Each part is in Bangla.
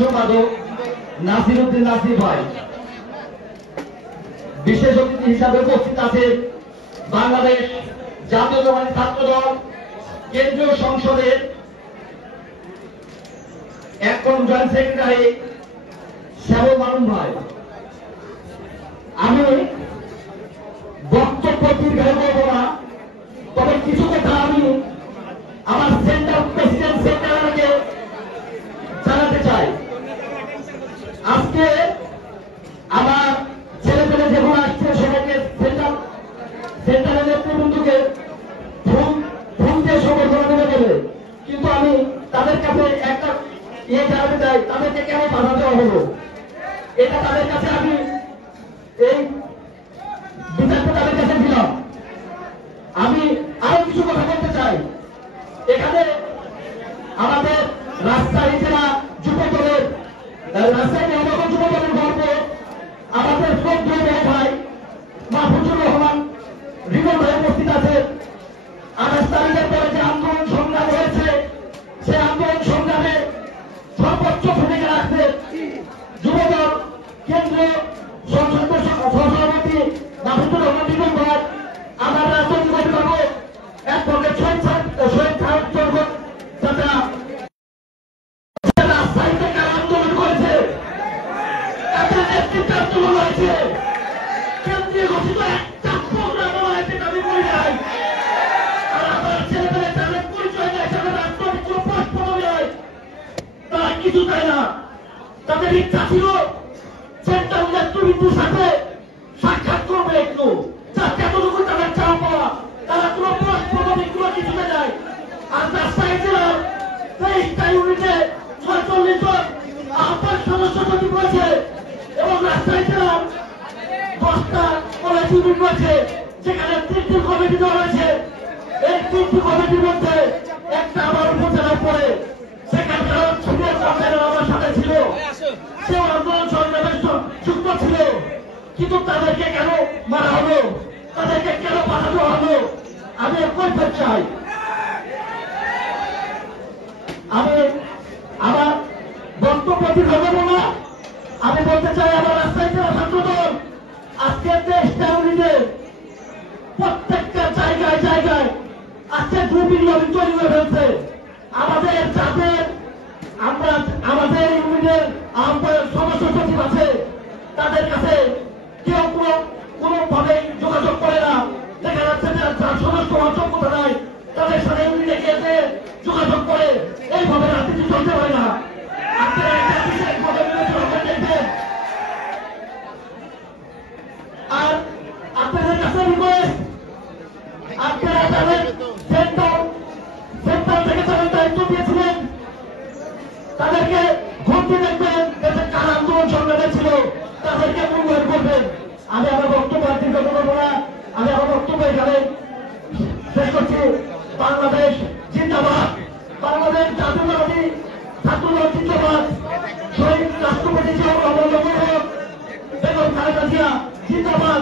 সম্পাদক নাসিরউদ্দিন নাসির ভাই, বিশেষ অতিথি হিসাবে উপস্থিত আছেন বাংলাদেশ জাতীয়তাবাদী ছাত্রদল কেন্দ্রীয় সংসদের এখন জয়েন্ট সেক্রেটারি শ্যামল মামুন ভাই। আমি বক্তব্য দীর্ঘায়িত করব না, তবে কিছু কথা আমি আমার সেন্টার প্রেসিডেন্ট সেক্রেটারিকে জানাতে চাই। আজকে আমার ছেলে পেলে যেগুলো আসছে সবাইকে সেন্টারের নেতৃবৃন্দকে ফুল দিয়ে সংবর্ধনা দেবে বলে, কিন্তু আমি তাদের কাছে একটা জানাতে চাই, তাদেরকে কেন বাধা দেওয়া হলো, এটা তাদের কাছে আমি এই বিচারটা তাদের কাছে দিলাম। আমি আরো কিছু কথা বলতে চাই। এখানে আমাদের রাজশাহী জেলা যুব দলের রাজশাহী মহানগর যুব দলের গল্প আমাদের শ্রদ্ধেয় বড় ভাই মাহফুজুর রহমান রিমন ভাই উপস্থিত আছে। 28 তারিখের পরে যে আন্দোলন সংগ্রাম হয়েছে, সেই আন্দোলন সংগ্রামে সর্বোচ্চ ভূমিকা রাখতে যুবদল কেন্দ্রীয় সহসভাপতি মাহফুজুর রহমান রিমন ভাই, আমার রাজনৈতিক অভিভাবক অ্যাডভোকেট শহীদ খালেদ চৌধুরী চাচা রাজশাহীতে কারা আন্দোলন করেছে, তাদের নেতৃত্বে আন্দোলন হয়েছে, কেন্দ্রীয় ঘোষিত একটা প্রোগ্রাম হয়েছে দাবি করে নাই। আর আমার ছেলেমেয়ে তাদের পরিচয় দেয়, তাদের রাজনৈতিক কোনো প্রশ্ন নয়, তারা কিছু চায় না। তাদের ইচ্ছা ছিল সেন্ট্রাল নেতৃবৃন্দের সাথে সাক্ষাৎ করবে একটু, যাতে এতটুকু তাদের চাওয়া পাওয়া, তারা কোনো প্রশ্ন কোনো কিছুতে যায়। আর রাজশাহী জেলার 23টা ইউনিটে 46 জন আহ্বায়ক সদস্য সচিব রয়েছে এবং রাজশাহী জেলার 10টা কলেজ ইউনিট রয়েছে, যেখানে 3টি কমিটি দেওয়া রয়েছে। এই 3টি কমিটির মধ্যে একটা আমার উপজেলায় পড়ে, সেখানকার সিনিয়র কর্নেল আমার সাথে ছিল, সেও আন্দোলন সংগ্রামে যুক্ত ছিল। কিন্তু তাদেরকে কেন মারা হলো, তাদেরকে কেন বাধা দেওয়া হলো, আমি কৈফিয়ত চাই। আমি আমার বক্তব্য দীর্ঘ করব না, আমি বলতে চাই আমার রাজশাহী জেলা ছাত্রদল আজকে 23টা ইউনিটে প্রত্যেকটা জায়গায় জায়গায় আজকে গ্রুপিং লবি তৈরি হয়ে ফেলছে। আমাদের যাদের আমাদের ইউনিটের আহ্বায়ক সদস্য সচিব আছে, তাদের কাছে কেউ কোনোভাবেই যোগাযোগ করে না। দেখা যাচ্ছে যে যার সদস্য হওয়ার যোগ্যতা নাই, তাদের সাথে ইউনিটে গিয়ে যোগাযোগ করে, এইভাবে রাজনীতি চলতে হয় না। আপনারা একটা বিশেষভাবে বিবেচনা করে দেখবেন। আর আপনাদের কাছে রিকোয়েস্ট, আপনারা তাদের সেন্টার থেকে তাদের দায়িত্ব দিয়েছিলেন, তাদেরকে ঘুরতে দেখবেন, দেশের কার আন্দোলন সংগ্রামে ছিল, তাদেরকে মূল্যায়ন করবেন। আমি আমার বক্তব্য দীর্ঘ করব না, আমি আমার বক্তব্য এখানে শেষ করছি। বাংলাদেশ জিন্দাবাদ, বাংলাদেশ জাতীয়তাবাদী ছাত্রদল জিন্দাবাদ, শহীদ রাষ্ট্রপতি বেগম খালেদা জিয়া জিন্দাবাদ,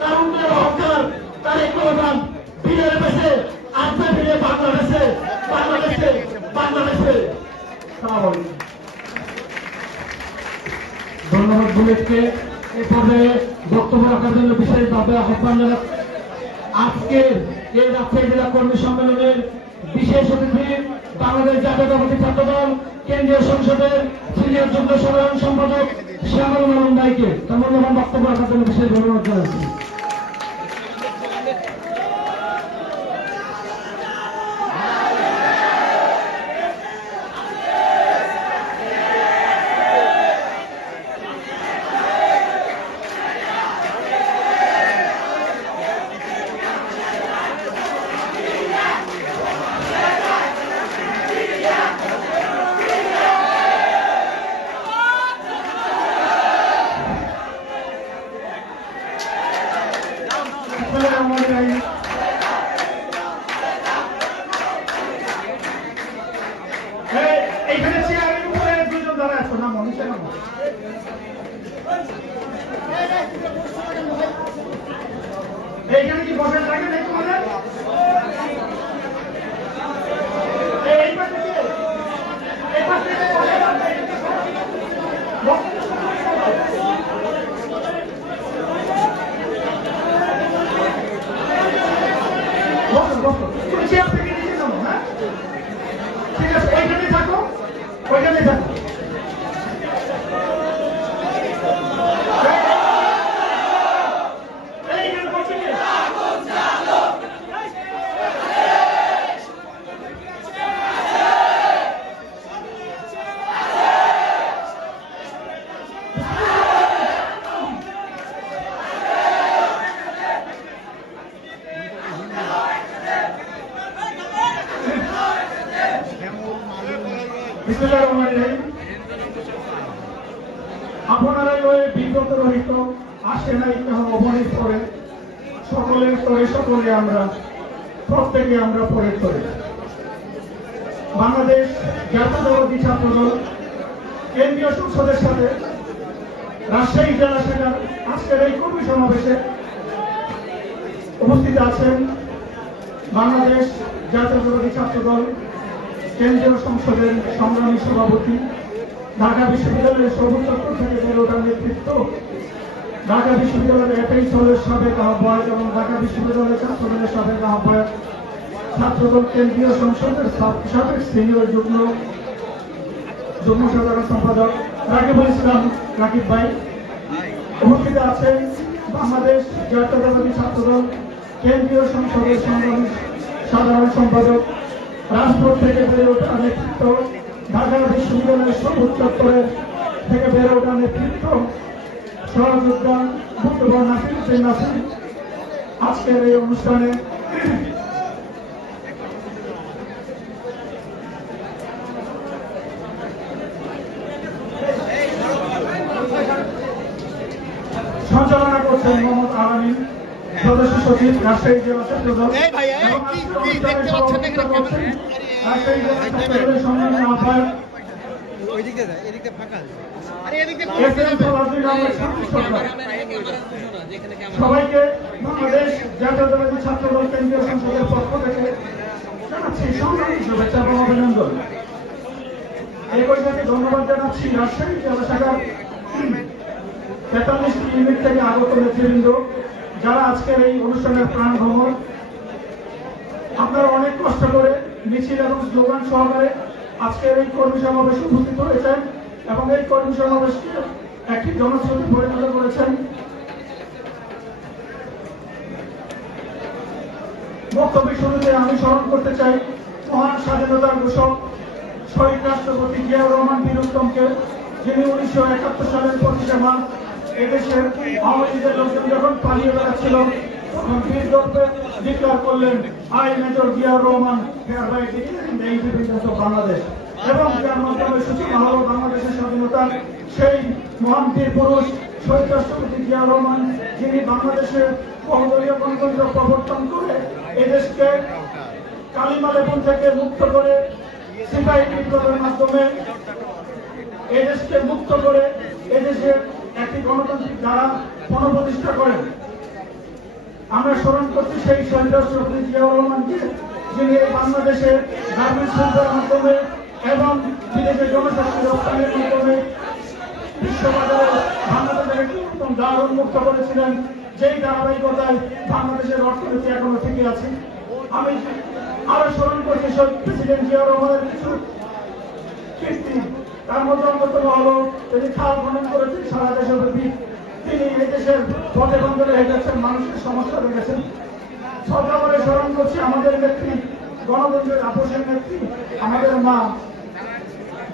তারুণ্যের অহংকার তারেক রহমান বীরের বেশে আসবে ফিরে বাংলাদেশে। ধন্যবাদ বুলেটকে এ পর্যায়ে বক্তব্য রাখার জন্য বিশেষভাবে আহ্বান জানাচ্ছি। আজকের এই রাজশাহী জেলা কর্মী সম্মেলনের বিশেষ অতিথি বাংলাদেশ জাতীয়তাবাদী ছাত্রদল কেন্দ্রীয় সংসদের সিনিয়র যুগ্ম সাধারণ সম্পাদক শ্যামল মামুন ভাইকে তার মূল্যবান বক্তব্য রাখার জন্য বিশেষ ধন্যবাদ জানাচ্ছি। এইখানে চেয়ারের উপরে দুজন ধরে আসো না মনীষা না, এইখানে কি বসার জায়গা নেই তোমাদের? এই পাশে দিচ্ছেন। আপনারাই ওই বিগত রহিত আসে নাই কেহ অবনীত করে সকলের তরে সকলে আমরা প্রত্যেকে আমরা পরে করি। বাংলাদেশ জাতীয়তাবাদী ছাত্রদল কেন্দ্রীয় সংসদের সাথে রাজশাহী জেলা শাখার আজকের এই কর্মী সমাবেশে উপস্থিত আছেন বাংলাদেশ জাতীয়তাবাদী ছাত্রদল কেন্দ্রীয় সংসদের সংগ্রামী সভাপতি, ঢাকা বিশ্ববিদ্যালয়ের সবুজ চত্বর থেকে বেড়ে ওঠার নেতৃত্ব, ঢাকা বিশ্ববিদ্যালয়ের এটাই দলের সাবেক আহ্বায়ক এবং ঢাকা বিশ্ববিদ্যালয়ের ছাত্রদলের সাবেক আহ্বায়ক, ছাত্রদল কেন্দ্রীয় সংসদের সাবেক সিনিয়র যুগ্ম সাধারণ সম্পাদক রাকিবুল ইসলাম রাকিব ভাই। উপস্থিত আছেন বাংলাদেশ জাতীয়তাবাদী ছাত্রদল কেন্দ্রীয় সংসদের সংগ্রামী সাধারণ সম্পাদক, রাজপথ থেকে বেড়ে ওঠা নেতৃত্ব, ঢাকা বিশ্ববিদ্যালয়ের সবুজ চত্বরের থেকে বেড়ে ওঠা নেতৃত্ব, সহযোদ্ধা মুক্তবর নাসির হোসেন নাসির। আজকের এই অনুষ্ঠানে সঞ্চালনা করছেন মোহাম্মদ আলামিন, সদস্য সচিব রাজশাহী জেলা ছাত্রদল, রাজশাহী জেলা ছাত্রদলের সংগ্রামী আহ্বায়ক সবাইকে বাংলাদেশ জাতীয়তাবাদী ছাত্রদল কেন্দ্রীয় সংসদের পক্ষ থেকে জানাচ্ছি সংগ্রামী শুভেচ্ছা এবং অভিনন্দন। একই সাথে ধন্যবাদ জানাচ্ছি রাজশাহী জেলা শাখার 43টি ইউনিট থেকে আগত নেতৃবৃন্দ, যারা আজকের এই অনুষ্ঠানের প্রাণ ভ্রমণ। আপনারা অনেক কষ্ট করে মিছিল এবং স্লোগান সহকারে আজকের এই কর্মী সমাবেশে উপস্থিত হয়েছেন এবং এই কর্মী সমাবেশকে একটি জনশ্রুতি পরিণত করেছেন। বক্তব্যের শুরুতে আমি স্মরণ করতে চাই মহান স্বাধীনতার ঘোষক শহীদ রাষ্ট্রপতি জিয়াউর রহমান বীর উত্তমকে, যিনি 1971 সালের 25শে মার্চ এদেশের আওয়ামী লীগের লোকজন যখন পালিয়ে বেড়াচ্ছিল তখন বীর গর্বে ডিক্লেয়ার করলেন, I major Ziaur Rahman hereby declaring the independence of Bangladesh, এবং যার মাধ্যমে সূচনা হল বাংলাদেশের স্বাধীনতা। সেই মহান বীর পুরুষ শহীদ রাষ্ট্রপতি জিয়াউর রহমান, যিনি বাংলাদেশের বহুদলীয় গণতন্ত্র প্রবর্তন করে এদেশকে কালিমা লেপন থেকে মুক্ত করে সিপাহী বিপ্লবের মাধ্যমে এদেশকে মুক্ত করে এদেশের একটি গণতান্ত্রিক ধারা পুনঃপ্রতিষ্ঠা করেন। আমরা স্মরণ করছি সেই শহীদ রাষ্ট্রপতি জিয়াউর রহমানকে, যিনি বাংলাদেশের গার্মেন্টস শিল্পের মাধ্যমে এবং বিদেশে জনশক্তি রপ্তানির মাধ্যমে বিশ্ববাজারে বাংলাদেশের একটি নতুন দ্বার উন্মুক্ত করেছিলেন, যেই ধারাবাহিকতায় বাংলাদেশের অর্থনীতি এখনো টিকে আছে। আমি আরো স্মরণ করছি শহীদ প্রেসিডেন্ট জিয়াউর রহমানের কিছু কীর্তি। তার মধ্যে অন্যতম হলো তিনি খাল খনন করেছেন সারা দেশব্যাপী, তিনি এই দেশের পথে বন্দরে হেঁটেছেন, মানুষের সমস্যা দেখেছেন। শ্রদ্ধা করে স্মরণ করছি আমাদের নেত্রী, গণতন্ত্রের আপোষের নেত্রী, আমাদের মা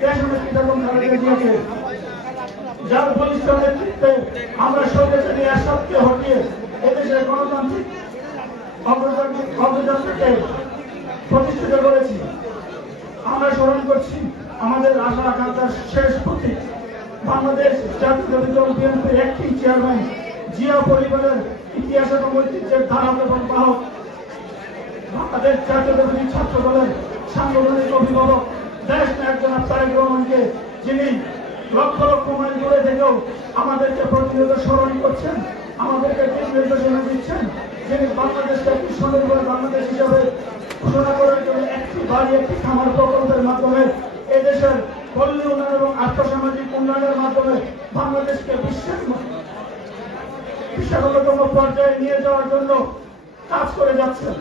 দেশ নেত্রী বেগম খালেদা জিয়াকে, যার বলিষ্ঠ নেতৃত্বে আমরা স্বৈরাচারী এরশাদকে হটিয়ে এদেশের গণতান্ত্রিক অগ্রযাত্রাকে প্রতিষ্ঠিত করেছি। আমরা স্মরণ করছি আমাদের আশা আকাঙ্ক্ষার শেষ প্রতীক বাংলাদেশ জাতীয়তাবাদী দল বিএনপির অ্যাক্টিং চেয়ারম্যান, জিয়া পরিবারের ইতিহাস এবং ঐতিহ্যের ধারক এবং বাহক, বাংলাদেশ জাতীয়তাবাদী ছাত্র দলের সাংগঠনিক অভিভাবক দেশ নায়ক জনাব তারেক রহমানকে, যিনি লক্ষ লক্ষ মাইল দূরে থেকেও আমাদেরকে প্রতিনিয়ত স্মরণ করছেন, আমাদেরকে দিক নির্দেশনা দিচ্ছেন, যিনি বাংলাদেশকে একটি স্বনির্ভর বাংলাদেশ হিসাবে ঘোষণা করার জন্য একটি বাড়ি একটি খামার প্রকল্পের মাধ্যমে এদেশের পল্লী উন্নয়ন এবং আর্থসামাজিক উন্নয়নের মাধ্যমে বাংলাদেশকে বিশ্বের অন্যতম পর্যায়ে নিয়ে যাওয়ার জন্য কাজ করে যাচ্ছেন।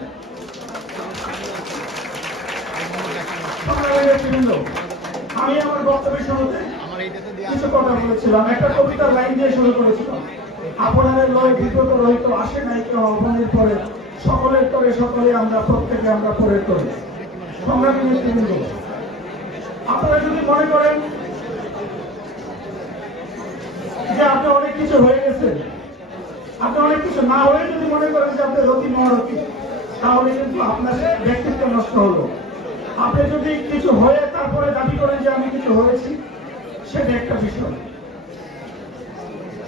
আমি আমার বক্তব্যের শুরুতে কিছু কথা বলেছিলাম, একটা কবিতার লাইন দিয়ে শুরু করেছিলাম। আপনাদের লয় বিব্রত রহিত আসে নাই কেউ অবনের পরে, সকলের তরে সকলে আমরা প্রত্যেকে আমরা পরের তরে। সংগ্রামী নেতৃবৃন্দ, আপনারা যদি মনে করেন যে আপনি অনেক কিছু হয়ে গেছে, আপনি অনেক কিছু না হয়ে যদি মনে করেন যে আপনি রতি মহারতি, তাহলে কিন্তু আপনার ব্যক্তিত্ব নষ্ট হলো। আপনি যদি কিছু হয়ে তারপরে দাবি করেন যে আমি কিছু হয়েছি, সেটা একটা বিষয়।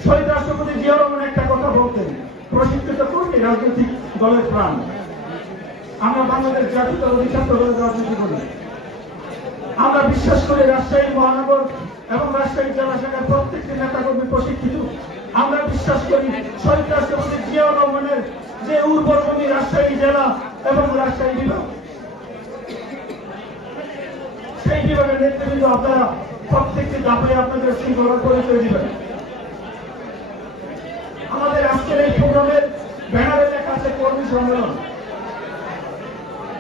শহীদ রাষ্ট্রপতি জিয়াউর রহমান একটা কথা বলতেন, প্রশিক্ষিত কর্মী রাজনৈতিক দলের প্রাণ। আমরা বাংলাদেশ জাতীয়তাবাদী ছাত্র দলের রাজনীতি করি। আমরা বিশ্বাস করি রাজশাহী মহানগর এবং রাজশাহী জেলা শাখার প্রত্যেকটি নেতাকর্মী প্রশিক্ষিত। আমরা বিশ্বাস করি শহীদ রাষ্ট্রপতি জিয়াউর রহমানের যে উর্বর ভূমি রাজশাহী জেলা এবং রাজশাহী বিভাগ, সেই বিভাগের নেতৃবৃন্দ আপনারা প্রত্যেকটি ধাপে আপনাদের শৃঙ্খলার পরিচয় দিবেন। আমাদের আজকের এই প্রোগ্রামের ব্যানারে লেখা আছে কর্মী সম্মেলন।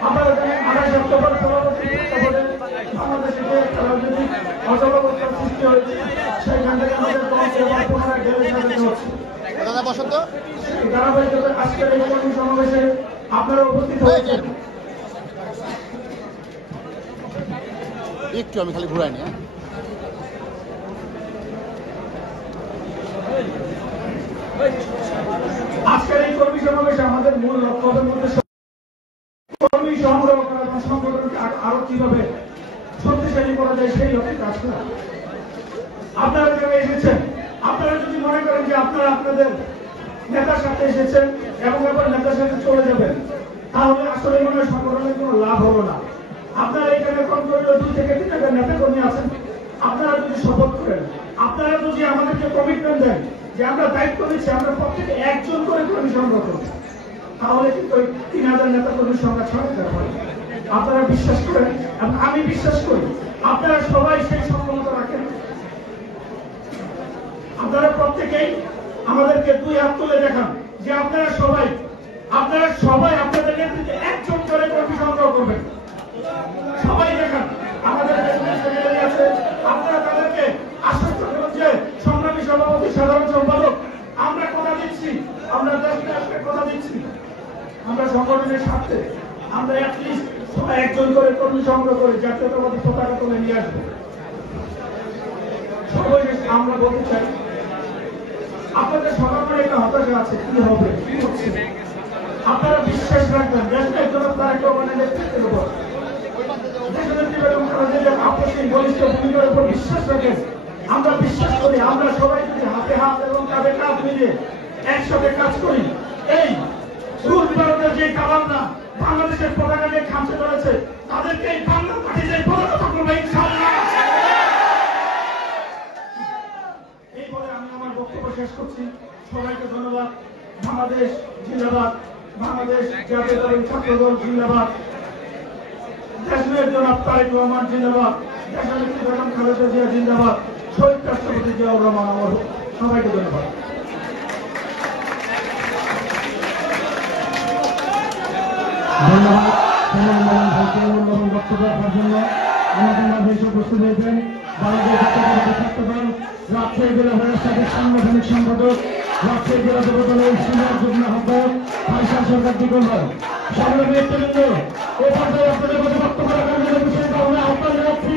আপনারা জানেন 28 অক্টোবর পরবর্তী প্রেক্ষাপটে বাংলাদেশে যে একটা রাজনৈতিক অচলাবস্থার সৃষ্টি হয়েছে, সেইখান থেকে আমাদের দলকে এবার পুনরায় গেলে সাজানো হচ্ছে। ধারাবাহিকতায় আজকের এই কর্মী সমাবেশে আপনারা উপস্থিত হয়েছেন। একটু আমি খালি ঘুরাই নি। আজকের এই কর্মী সমাবেশে আমাদের মূল লক্ষ্যের মধ্যে কর্মী সংগ্রহ করা এবং সংগঠনকে আরো কিভাবে শক্তিশালী করা যায় সেই লক্ষ্যে কাজ করা। আপনারা যারা এসেছেন, আপনারা যদি মনে করেন যে আপনারা আপনাদের নেতার সাথে এসেছেন এবং এবার নেতার সাথে চলে যাবেন, তাহলে আসলে মনে হয় সংগঠনের কোনো লাভ হলো না। আপনারা এখানে কম করে 2 থেকে 3 হাজার নেতা কর্মী আছেন। আপনারা যদি শপথ করেন, আপনারা যদি আমাদেরকে কমিটমেন্ট দেন যে আমরা দায়িত্ব নিচ্ছি, আমরা প্রত্যেকে একজন করে কর্মী সংগ্রহ করব, তাহলে কিন্তু 3000 নেতা কর্মীর সংখ্যা 6000 হয়। আপনারা বিশ্বাস করেন এবং আমি বিশ্বাস করি আপনারা সবাই সেই সক্ষমতা রাখেন। আপনারা প্রত্যেকেই আমাদেরকে 2 হাত তুলে দেখান যে আপনারা সবাই আপনাদের নেতৃত্বে একজন করে কর্মী সংগ্রহ করবেন। সবাই দেখান আমাদের আছে, আপনারা তাদেরকে আশ্বস্ত করুন যে সংগ্রামী সভাপতি, সাধারণ সম্পাদক, আমরা কথা দিচ্ছি, আমরা দেশকে কথা দিচ্ছি, আমরা সংগঠনের স্বার্থে আমরা অ্যাটলিস্ট সবাই একজন করে কর্মী সংগ্রহ করে জাতীয়তাবাদী পতাকা তুলে নিয়ে আসবো। সর্বশেষ আমরা বলতে চাই, আপনাদের সবার মনে একটা হতাশা আছে, কি হবে, কি হচ্ছে। আপনারা বিশ্বাস রাখবেন দেশটা একজন তারেক রহমানের নেতৃত্বের উপর, বলিষ্ঠ ভূমিকার উপর বিশ্বাস রাখেন। আমরা বিশ্বাস করি আমরা সবাই যদি হাতে হাত এবং কাঁধে কাঁধ মিলিয়ে একসাথে কাজ করি, এই রুশ ভারতের যে কালামরা বাংলাদেশের পতাকা নিয়ে খামছে ধরেছে, তাদেরকে এই বাংলার মাটিতে পরাজিত করবে ইনশাআল্লাহ। এই বলে আমি আমার বক্তব্য শেষ করছি। সবাইকে ধন্যবাদ। বাংলাদেশ জিন্দাবাদ, বাংলাদেশ জাতীয়তাবাদী ছাত্রদল জিন্দাবাদ, দেশের জনাব তারেক রহমান জিন্দাবাদ, দেশনেত্রী বেগম খালেদা জিয়া জিন্দাবাদ, শহীদ রাষ্ট্রপতি জিয়াউর রহমান অমর। সবাইকে ধন্যবাদ। বক্তব্য রাখার জন্য আমাদের মাঝে এসে উপস্থিত হয়েছেন বাংলাদেশ জাতীয়তাবাদী ছাত্রদল রাজশাহী জেলা সাবেক সাংগঠনিক সম্পাদক, রাজশাহী জেলা যুবদলের সিনিয়র যুগ্ম আহ্বায়ক ফাইসাল সরকার দিগল ভাই, সংগ্রামী নেতৃবৃন্দ, এ পর্যায়ে আপনাদের মধ্যে বক্তব্য রাখার জন্য বিশেষ ভাবে আহ্বান জানাচ্ছি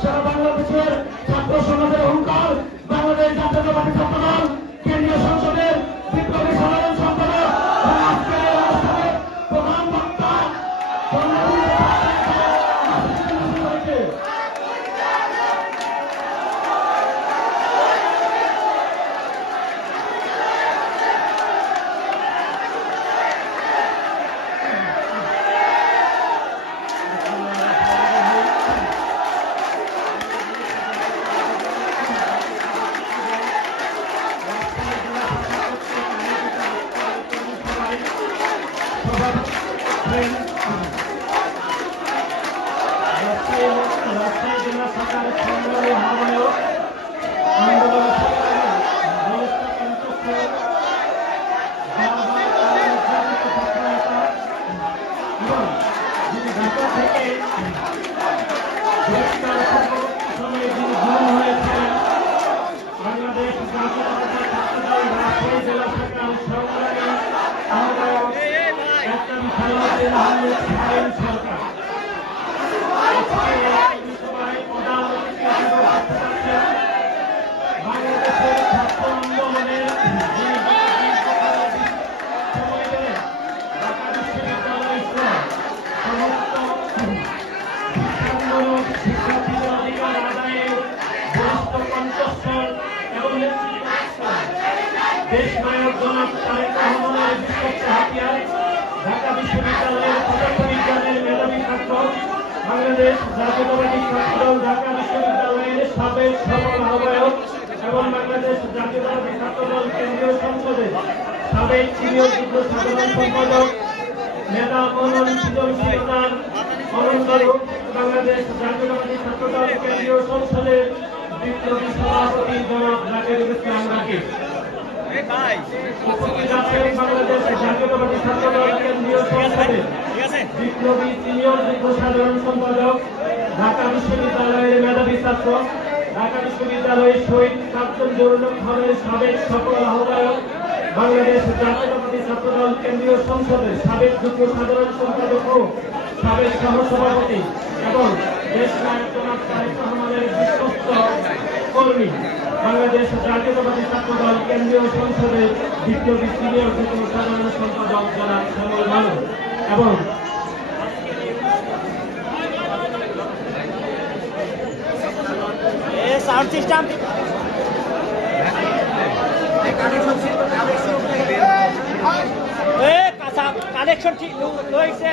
সারা বাংলাদেশের ছাত্র সমাজের অহংকার, বাংলাদেশ জাতীয়তাবাদী ছাত্রদল কেন্দ্রীয় সংসদের বিপ্লবী সাধারণ সম্পাদক এবং আজকের এই অনুষ্ঠানের প্রধান বক্তা ঢাকা থেকে কণ্ঠস্বর এবং দেশ নায়ক জনাব তারেক রহমানের বিশ্বস্ত হাতিয়ার, ঢাকা বিশ্ববিদ্যালয়ের পদার্থবিজ্ঞানের মেধাবী ছাত্র, বাংলাদেশ জাতীয়তাবাদী ছাত্রদল ঢাকা বিশ্ববিদ্যালয়ের সাবেক সফল আহ্বায়ক এবং বাংলাদেশ জাতীয়তাবাদী ছাত্রদল কেন্দ্রীয় সংসদের সাবেক সিনিয়র যুগ্ম সাধারণ সম্পাদক, নেতা মনন সৃজনশীলতার অনন্তরূপ, বাংলাদেশ জাতীয়তাবাদী ছাত্রদল কেন্দ্রীয় সংসদের বিপ্লবী সভাপতি জনাব রাকিবুল ইসলাম রাকিব। বাংলাদেশ জাতীয়তাবাদী ছাত্রদল কেন্দ্রীয় সংসদের বিপ্লবী সিনিয়র যুগ্ম সাধারণ সম্পাদক, ঢাকা বিশ্ববিদ্যালয়ের মেধাবী ছাত্র, ঢাকা বিশ্ববিদ্যালয়ের শহীদ কাপ্তান জহুরুল খানের সাবেক সফল আহ্বায়ক, বাংলাদেশ জাতীয়তাবাদী ছাত্রদল কেন্দ্রীয় সংসদের সাবেক যুগ্ম সাধারণ সম্পাদক ও সাবেক সহসভাপতি এবং দেশ নায়ক জনাব তারেক রহমানের বিশ্বস্ত কর্মী, বাংলাদেশ জাতীয়তাবাদী ছাত্রদল কেন্দ্রীয় সংসদের বিপ্লবী সিনিয়র যুগ্ম সাধারণ সম্পাদক জনাব শ্যামল মানব এবং সাউন্ড সিস্টেম কানেকশন ঠিক রয়েছে।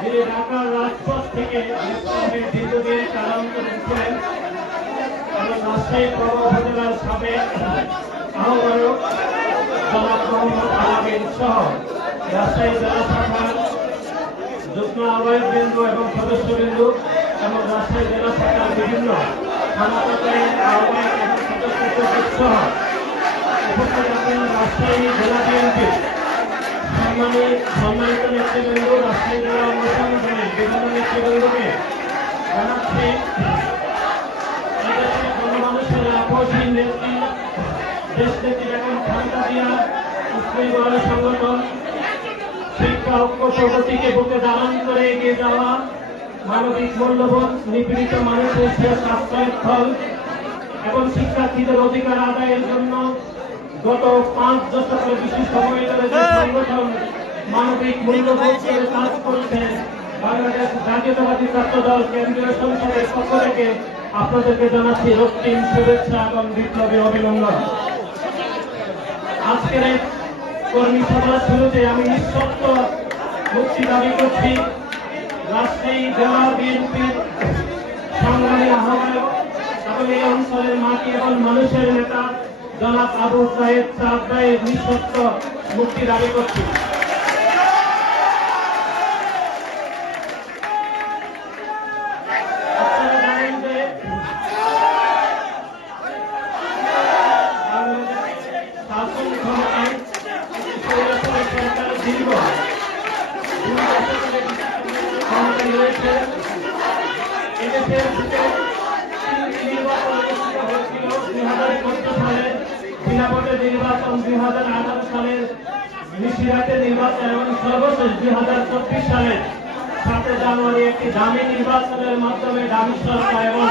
যিনি ঢাকার রাজপথ থেকে দীর্ঘদিন কারান্তরে ছিলেন এবং রাজশাহী পৌর উপজেলার সাবেক আহ্বায়ক জনাব মোহাম্মদ আলামিন সহ রাজশাহী জেলা শাখার যুগ্ম আহ্বায়কবৃন্দ এবং সদস্যবৃন্দ এবং রাজশাহী জেলা শাখার বিভিন্ন থানা পর্যায়ের আহ্বায়ক এবং সদস্য সহ উপস্থিত আছেন রাজশাহী জেলা বিএনপি সম্মানিত নেতৃবৃন্দ, রাজশাহী জেলা অঙ্গ সংগঠনের বিভিন্ন নেতৃবৃন্দকে জানাচ্ছি এদেশের গণমানুষের আপসহীন নেত্রী দেশনেত্রী বেগম খালেদা জিয়া ইসলামী গণ সংগঠন শিক্ষা ঐক্য প্রগতিকে বুকে ধারণ করে এগিয়ে যাওয়া মানবিক মূল্যবোধ নিপীড়িত মানুষের শেষ আশ্রয়স্থল এবং শিক্ষার্থীদের অধিকার আদায়ের জন্য গত 5 দশকের বেশি সময় ধরে যে সংগঠন মানবিক মূল্যবোধ করে কাজ করছে বাংলাদেশ জাতীয়তাবাদী ছাত্র দল কেন্দ্রীয় সংসদের পক্ষ থেকে আপনাদেরকে জানাচ্ছি রক্তিম শুভেচ্ছা এবং বিপ্লবী অভিনন্দন। আজকের এই কর্মী সভার শুরুতে আমি নিঃশর্ত মুক্তি দাবি করছি রাজশাহী জেলা বিএনপির সংগ্রামী আহ্বায়ক এবং এই অঞ্চলের মাটি এবং মানুষের নেতা জনাব আবু সাহেব চাঁদের নিঃশর্ত মুক্তি দাবি করছি। আপনারা জানেন যে শাসন ক্ষমতায় সরকারের দীর্ঘ ক্ষমতায় রয়েছে। এদেশের নির্বাচন হয়েছিল 2014 সালে, বিনাভোটে নির্বাচন 2018 সালের মিশিরাতে নির্বাচন এবং সর্বশেষ 2024 সালের 7 জানুয়ারি একটি দামি নির্বাচনের মাধ্যমে দামি সরকার এবং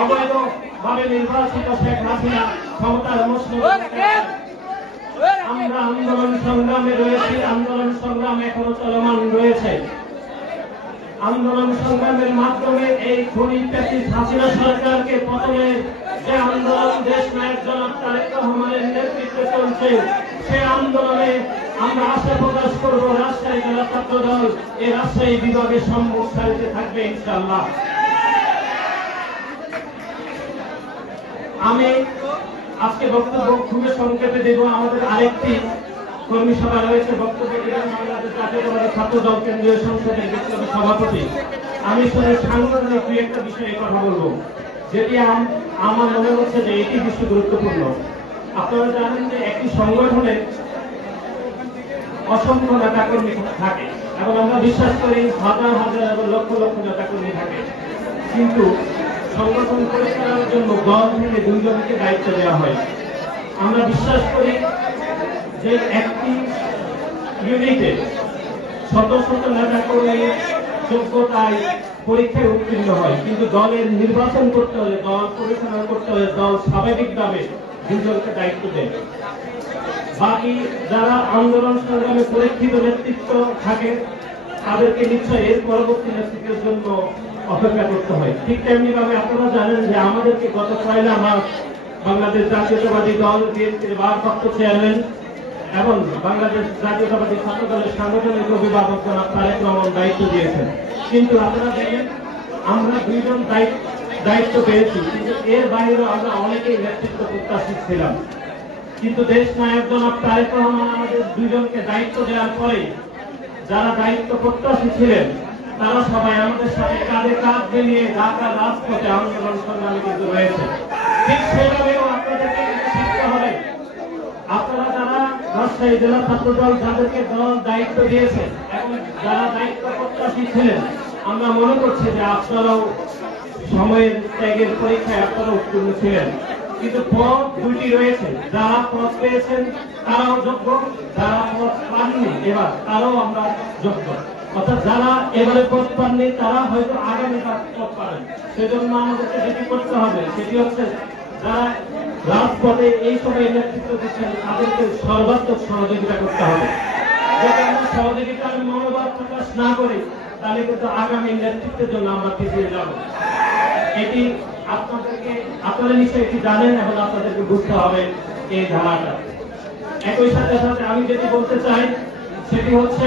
অবৈধভাবে নির্বাচিত শেখ হাসিনা ক্ষমতার মসনদ। আমরা আন্দোলন সংগ্রামে রয়েছি, আন্দোলন সংগ্রাম এখনো চলমান রয়েছে। আন্দোলন সংগ্রামের মাধ্যমে এই খুনি ফ্যাসিস্ট হাসিনা সরকারকে পতনের যে আন্দোলন দেশ নায়ক জনাব তারেক রহমানের নেতৃত্বে চলছে, সে আন্দোলনে আমরা আশা প্রকাশ করব রাজশাহী জেলা ছাত্র দল এই রাজশাহী বিভাগের সম্মুখ সারিতে থাকবে ইনশাআল্লাহ। আমি আজকে বক্তব্য খুবই সংক্ষেপে দেব। আমাদের আরেকটি কর্মী সভা রয়েছে, বক্তব্য দেবেন বাংলাদেশ জাতীয়তাবাদী ছাত্র দল কেন্দ্রীয় সংসদের বিপ্লবী সভাপতি। আমি শুধু সাংগঠনিক দুই একটা বিষয়ে কথা বলবো, যেটি আমার মনে হচ্ছে যে এটি বেশি গুরুত্বপূর্ণ। আপনারা জানেন যে একটি সংগঠনে অসংখ্য নেতাকর্মী থাকে এবং আমরা বিশ্বাস করি হাজার হাজার এবং লক্ষ লক্ষ নেতাকর্মী থাকে, কিন্তু সংগঠন পরিচালনার জন্য দল থেকে 2 জনকে দায়িত্ব দেওয়া হয়। আমরা বিশ্বাস করি যে একটি ইউনিটে শত শত নেতাকর্মীর যোগ্যতায় পরীক্ষায় উত্তীর্ণ হয়, কিন্তু দলের নির্বাচন করতে হলে, দল পরিচালনা করতে হলে দল স্বাভাবিকভাবে 2 জনকে দায়িত্ব দেয়। বাকি যারা আন্দোলন সংগ্রামে পরীক্ষিত নেতৃত্ব থাকে তাদেরকে নিশ্চয় এর পরবর্তী নেতৃত্বের জন্য অপেক্ষা করতে হয়। ঠিক তেমনি ভাবে আপনারা জানেন যে আমাদেরকে গত 1 মার্চ বাংলাদেশ জাতীয়তাবাদী দল বিএনপির ভারপ্রাপ্ত চেয়ারম্যান এবং বাংলাদেশ জাতীয়তাবাদী ছাত্র দলের সাংগঠনিক অভিভাবক জনাব তারেক রহমান দায়িত্ব দিয়েছেন। কিন্তু আপনারা দেখেন আমরা 2 জন দায়িত্ব পেয়েছি, কিন্তু এর বাইরেও আমরা অনেকেই নেতৃত্ব প্রত্যাশী ছিলাম। কিন্তু দেশ নায়ক জনাব তারেক রহমান আমাদের 2 জনকে দায়িত্ব দেওয়ার পরে যারা দায়িত্ব প্রত্যাশী ছিলেন তারা সবাই আমাদের সাথে কাঁধে কাঁধ মিলিয়ে ঢাকা রাজপথে আন্দোলন সংগ্রামে কিন্তু রয়েছে। ঠিক সেভাবেও আপনাদেরকে শিখতে হবে। আপনারা যারা রাজশাহী জেলা ছাত্র দল যাদেরকে দল দায়িত্ব দিয়েছে এবং যারা দায়িত্ব প্রত্যাশী ছিলেন, আমরা মনে করছি যে আপনারাও সময়ের ত্যাগের পরীক্ষায় আপনারা উত্তীর্ণ ছিলেন, কিন্তু পদ 2টি রয়েছে। যারা পদ পেয়েছেন তারাও যোগ্য, যারা পদ পাননি এবার তারাও আমরা যোগ্য। অর্থাৎ যারা এবারে পদ পাননি তারা হয়তো আগামী পদ পাবেন। সেজন্য আমাদেরকে যেটি করতে হবে সেটি হচ্ছে যারা রাজপথে এই সময় নেতৃত্ব দিচ্ছেন তাদেরকে সর্বাত্মক সহযোগিতা করতে হবে। যদি আমরা সহযোগিতার মনোভাব প্রকাশ না করি তাহলে কিন্তু আগামী নেতৃত্বের জন্য আমরা পিছিয়ে যাব। এটি আপনারা নিশ্চয়ই এটি জানেন এবং আপনাদেরকে বুঝতে হবে এই ধারাটা। একই সাথে সাথে আমি যেটি বলতে চাই সেটি হচ্ছে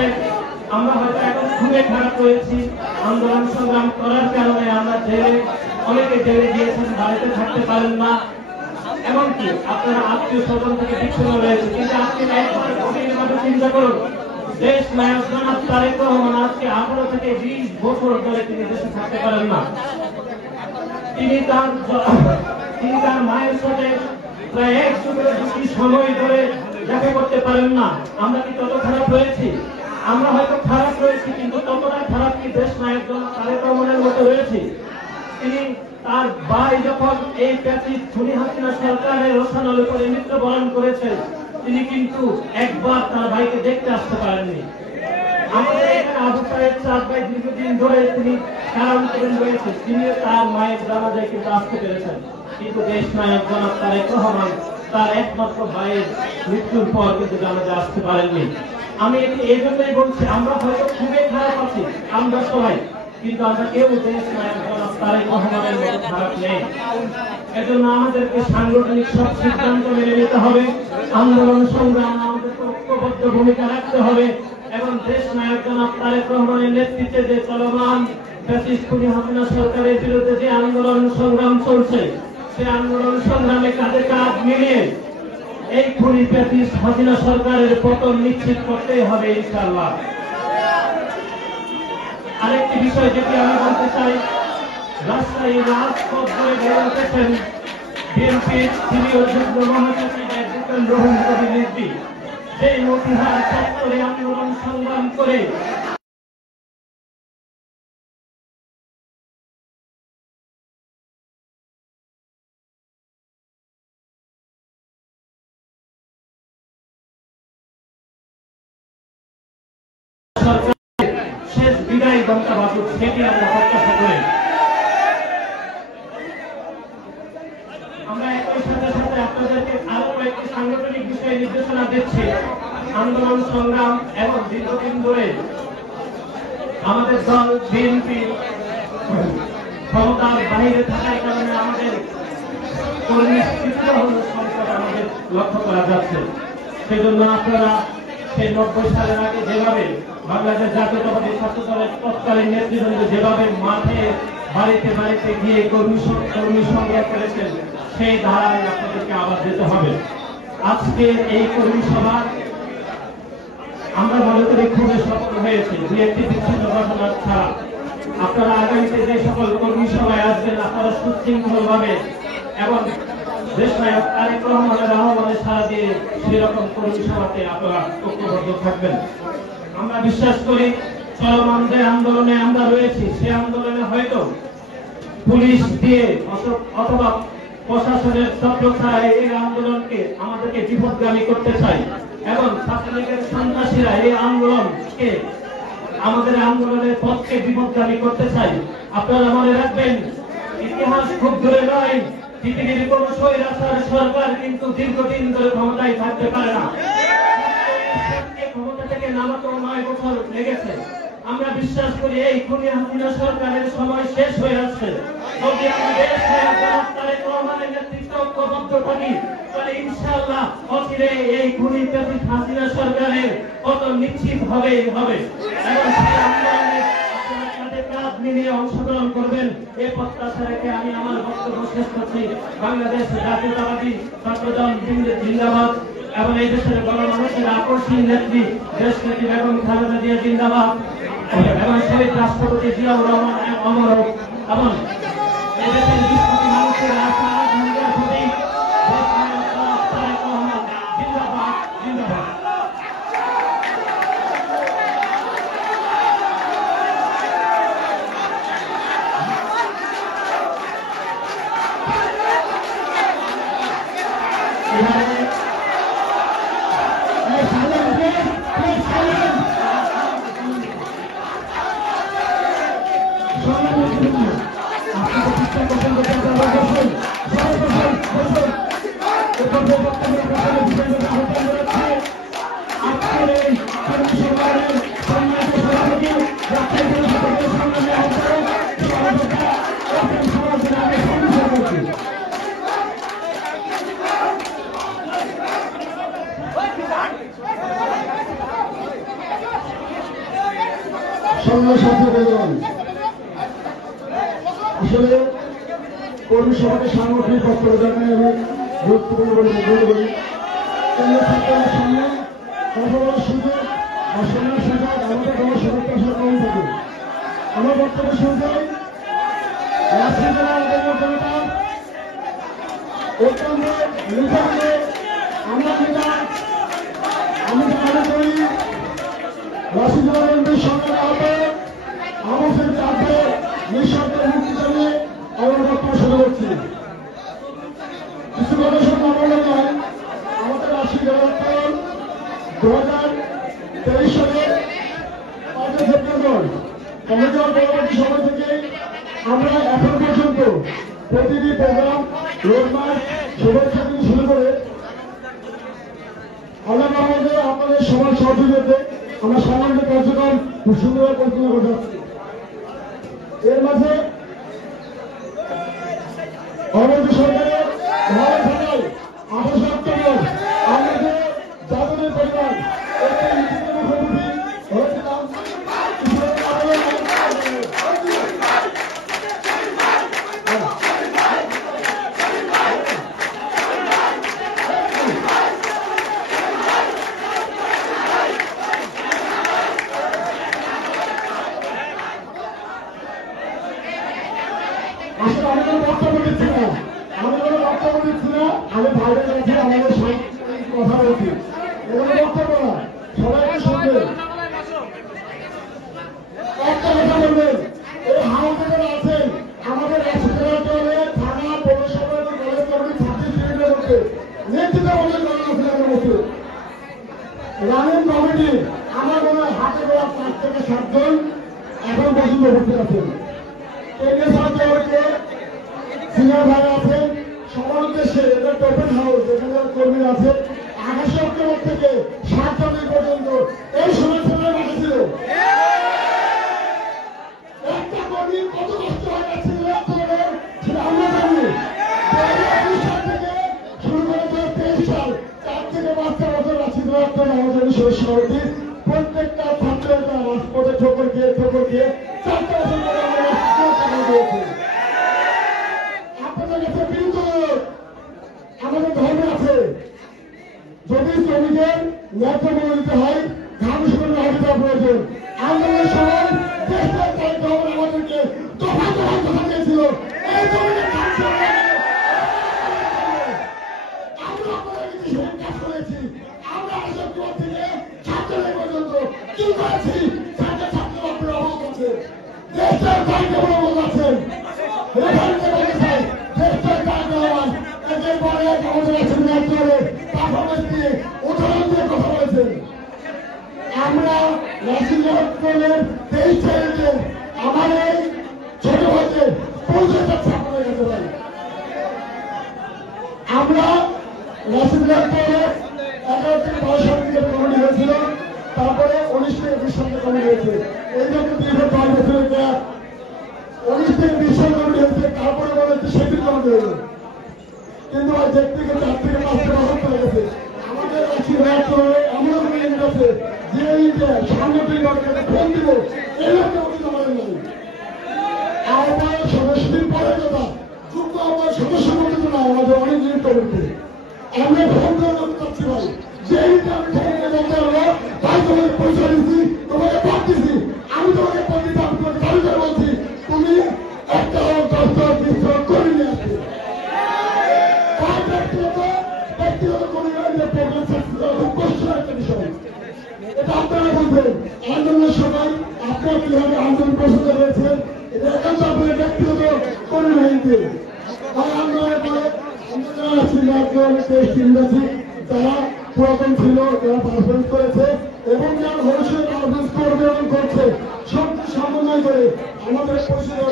আমরা হয়তো এখন খুবই খারাপ রয়েছি। আন্দোলন সংগ্রাম করার কারণে আমরা অনেকে জেলে গিয়েছেন, বাড়িতে থাকতে পারেন না, এমনকি আপনারা আত্মীয় স্বজন থেকে বিচ্ছিন্ন রয়েছে। কিন্তু আপনি একবার গভীরভাবে চিন্তা করুন, দেশ নায়ক জনাব তারেক রহমান আজকে 18 থেকে 20 বছর ধরে তিনি দেশে থাকতে পারেন না। তিনি তার মায়ের সাথে প্রায় 1 যুগের বেশি সময় ধরে দেখা করতে পারেন না। আমরা কি তত খারাপ রয়েছি? আমরা হয়তো খারাপ রয়েছি, কিন্তু ততটা খারাপ কি দেশ নায়ক জনাব তারেক রহমানের মতো রয়েছি? তিনি তার ভাই যখন এই প্যাসিভ খুনি হাসিনা সরকারের রোশানলে করে মৃত্যুবরণ করেছেন, তিনি কিন্তু একবার তার ভাইকে দেখতে আসতে পারেননি। আমাদের এখানে আবু সাহেব চাঁদ ভাই দীর্ঘদিন ধরে তিনি কারান্তরীণ রয়েছে, তিনি তার মায়ের জানাজায় কিন্তু আসতে পেরেছেন। কিন্তু দেশ নায়ক জনাব তারেক রহমান তার একমাত্র ভাইয়ের মৃত্যুর পর কিন্তু জানাজায় আসতে পারেননি। আমি এটি এই জন্যই বলছি, আমরা হয়তো খুবই খারাপ আছি আমরা সবাই, কিন্তু আমরা কেউ দেশ নায়ক জনাব তারেক রহমানের মতো খারাপ নেই। এজন্য আমাদেরকে সাংগঠনিক সব সিদ্ধান্ত মেনে নিতে হবে, আন্দোলন সংগ্রাম আমাদেরকে ঐক্যবদ্ধ ভূমিকা রাখতে হবে এবং দেশ নায়ক জনাব তারেক রহমানের নেতৃত্বে যে চলমান ফ্যাসিস্ট খুনি হাসিনা সরকারের বিরুদ্ধে যে আন্দোলন সংগ্রাম চলছে, সেই আন্দোলন সংগ্রামে কাঁধে কাঁধ মিলিয়ে এই খুনি ফ্যাসিস্ট হাসিনা সরকারের পতন নিশ্চিত করতেই হবে ইনশাআল্লাহ। আরেকটি বিষয় যেটি আমি বলতে চাই, রাজশাহী রাজপথ ধরে গড়ে উঠেছেন বিএনপির সিনিয়র যুগ্ম মহাসচিব অ্যাডভোকেট রহিম কবির রিজভী। সেই মতিহার চত্বরে আন্দোলন সংগ্রাম করে শেষ বিদায় ঘন্টা বাজুক, সেটি আমরা প্রত্যাশা করি। আমরা একই সাথে সাথে আপনাদেরকে আরো কয়েকটি সাংগঠনিক বিষয়ে নির্দেশনা দিচ্ছি। আন্দোলন সংগ্রাম এবং দীর্ঘদিন ধরে আমাদের দল বিএনপি ক্ষমতার বাইরে থাকার কারণে আমাদের কর্মী সংকট আমাদের লক্ষ্য করা যাচ্ছে। সেজন্য আপনারা সেই 90 সালের আগে যেভাবে বাংলাদেশ জাতীয়তাবাদী ছাত্র দলের তৎকালীন নেতৃবৃন্দ যেভাবে মাঠে বাড়িতে বাড়িতে গিয়ে কর্মী সংগ্রহ করেছেন, সেই ধারায় আপনাদেরকে আবার যেতে হবে। আজকে এই কর্মী সভা আমরা মনে করি খুবই সফল হয়েছে, দু একটি বিচ্ছিন্ন ঘটনা ছাড়া। আপনারা আগামীতে যে সকল কর্মী সভায় আসবেন, আপনারা সুশৃঙ্খল ভাবে এবং দেশ নায়ক তারেক রহমানের আহ্বানে সাড়া দিয়ে সেরকম কর্মী সভাতে আপনারা ঐক্যবদ্ধ থাকবেন। আমরা বিশ্বাস করি চলমান যে আন্দোলনে আমরা রয়েছি, সে আন্দোলনে হয়তো পুলিশ দিয়ে অথবা প্রশাসনের ছত্রছায়ায় এই আন্দোলনকে আমাদেরকে বিপদগামী করতে চাই এবং ছাত্রলীগের সন্ত্রাসীরা এই আন্দোলনকে আমাদের আন্দোলনের পক্ষে বিপদগামী করতে চাই। আপনারা মনে রাখবেন, ইতিহাস খুব দূরে নয়, পৃথিবীর কোন স্বৈরাচার সরকার কিন্তু দীর্ঘদিন ধরে ক্ষমতায় থাকতে পারে না। ক্ষমতা থেকে নামাতেও 9 বছর লেগেছে। আমরা বিশ্বাস করি এই খুনি হাসিনা সরকারের সময় শেষ হয়ে আসছে। যদি আমরা দেশ নায়ক জনাব তারেক রহমানের নেতৃত্বে ঐক্যবদ্ধ থাকি, তাহলে ইনশাআল্লাহ অচিরে এই খুনি ফ্যাসিস্ট হাসিনা সরকারের পতন নিশ্চিত হবে এবং সেই আন্দোলনে আপনারা কাঁধে কাঁধ মিলিয়ে অংশগ্রহণ করবেন, এই প্রত্যাশা রেখে আমি আমার বক্তব্য শেষ করছি। বাংলাদেশ জাতীয়তাবাদী ছাত্রদল জিন্দাবাদ এবং এই দেশের গণমানুষের আকর্ষণ নেত্রী দেশ নেত্রী বেগম খালেদা জিয়া জিন্দাবাদ এবং শহীদ রাষ্ট্রপতি জিয়াউর রহমান অমর হোক এবং এই দেশের বিশ্বপতি মানুষের আশা আকাঙ্ক্ষার প্রতি দেশ নায়ক জনাব তারেক রহমান জিন্দাবাদ জিন্দাবাদ। সম্মান সাথে বললাম আসলে কর্মী সভাকে সাংগঠনিক বক্তব্য জানাই আমি গুরুত্বপূর্ণ বলে মনে করি। কেন্দ্র সরকারের সামনে কথা বলার সুযোগ বা শোনার সুযোগ আমাদের কোনো সরকার আশা কম থাকে। আমার বক্তব্য শুনতেই রাজশাহী জেলা আন্দোলন জনতা অত্যন্ত নির্যাতনে আমরা আমি মনে করি রাজশাহী জেলা বিএনপির সরকার আহ্বায়ক আমাদের চাপে নিঃশব্দে মুক্তি জানিয়ে আমার বক্তব্য শুরু করছি। কিছু কথা শুনে আমার নয়, আমাদের রাজশাহী জেলার 2023 সালের 5 সেপ্টেম্বর কমিটির পরবর্তী সময় থেকে আমরা এখন পর্যন্ত প্রতিটি প্রোগ্রাম রোডম্যাপ শুভেচ্ছা থেকে শুরু করে আল্লাহ আমাদের আপনাদের সবার সহযোগিতাতে আমরা সামান্য কার্যক্রম খুব সুন্দরভাবে পরিচালনা করে যাচ্ছি। এর মাঝে অবৈধ সরকারের ভালো থাকায় 28 অক্টোবর আমাদের যাদবের পরিবার একটি লিখিত মুখোমুখি হয়েছিলাম। আসলে আমি কোনো বক্তব্য দিচ্ছি না, আমি ভাইদের কাছে আমাদের কথা বলছি, এগুলো বক্তব্য না, সবাই একটু শুনবেন, একটা কথা বলবেন। এই হাউসে যারা আছেন আমাদের থানা পৌরসভা এবং কলেজ কমিটির ছাত্রী শিবিরের মধ্যে নেতৃত্ব বলে মধ্যে রানিং কমিটি আমার মনে হয় হাতে গোড়া 5 থেকে 7 জন এখন পর্যন্ত ভর্তি আছেন। কেন্দ্রীয় সরকারকে সিনিয়র ভাই আছেন সবার উদ্দেশ্যে এটা ওপেন হাউস, এখানে কর্মী আছে। 28 অক্টোবর থেকে 7 তারিখ পর্যন্ত এই সমস্যাগুলো মাঝে ছিল। একটা কর্মী কত কষ্ট হয়ে যাচ্ছে সেটা আমরা জানি। 2020 সাল থেকে শুরু করে 2023 সাল 4 থেকে 5টা বছর রাশি আমাদের সভাপতি প্রত্যেকটা ছাত্রের রাজপথে ঠোকর খেয়ে 4টা বছর ধরে আমরা দিয়েছি। আপনাদের কাছে বিরুদ্ধ আমাদের ধর্মে আছে, যদি শ্রমিকের ন্যায্য মূল্য দিতে হয় ঘাম শুকনো হয়ে দেওয়া প্রয়োজন। আন্দোলনের সময় দেশের দায়িত্ব আমাদেরকে দফা কথা দিয়েছিল। এই ধরনের আমরা আপনাদের কিছু কাজ করেছি। আমরা আসলে থেকে ছাত্রদের পর্যন্ত কি করেছি ছাত্র আপনারা অবগত আছেন। দেশের দায়িত্ব অবগত আছেন। আমরা রাশিগঞ্জের 23 তারিখে আমার এই ছোট ভাইকে পৌঁছে যাচ্ছে আপনাদের কাছে ভাই। আমরা রাশিগঞ্জের 11 থেকে 12 সাল থেকে কমিটি হয়েছিল, তারপরে 19 থেকে 20 সালে কমিটি হয়েছে। এই জন্য দীর্ঘ 5 বছরের গ্যাপ। 19 থেকে 20 সাল কমিটি হয়েছে, তারপরে বলে হচ্ছে সেদিন কমিটি হয়েছে। কিন্তু আজ দেখতে গেলে 4 থেকে 5টা বছর চলে গেছে। আমাদের রাশিগঞ্জে এমন মিলিয়ে গেছে যে সাংগঠনিক দরকারে ফোন দিব এই লোকটা আমাদের নাই। আহ্বায়ক সদস্যদের পরে কথা যুক্ত আহ্বায়ক সদস্য করতে না আমাদের অনেক জিনিস করতে আমরা ফোন দেওয়া করতে চাচ্ছি ভাই। যেই আমি ফোন বলতে পারবো ভাই তোমাকে পরিচয় দিচ্ছি, তোমাকে পাঠ দিচ্ছি, আমি তোমাকে পদ্ধতি আমি তোমাকে দাবি করে বলছি তুমি একটা 10-20 করে নিয়ে আসবে। ব্যক্তিগত কোনো খুব কষ্ট একটা বিষয়, এটা আপনারা বলবেন। আন্দোলনের সময় আপনারা কিভাবে আন্দোলন পছন্দ করেছেন এটা একান্ত আপনাদের ব্যক্তিগত করে নিতে। আন্দোলনের পরে যারা পুরাতন ছিল, যারা পারফরমেন্স করেছে এবং যারা ভবিষ্যতে পারফরমেন্স করবে এবং করছে সব সমন্বয় করে আমাদের পরিষদে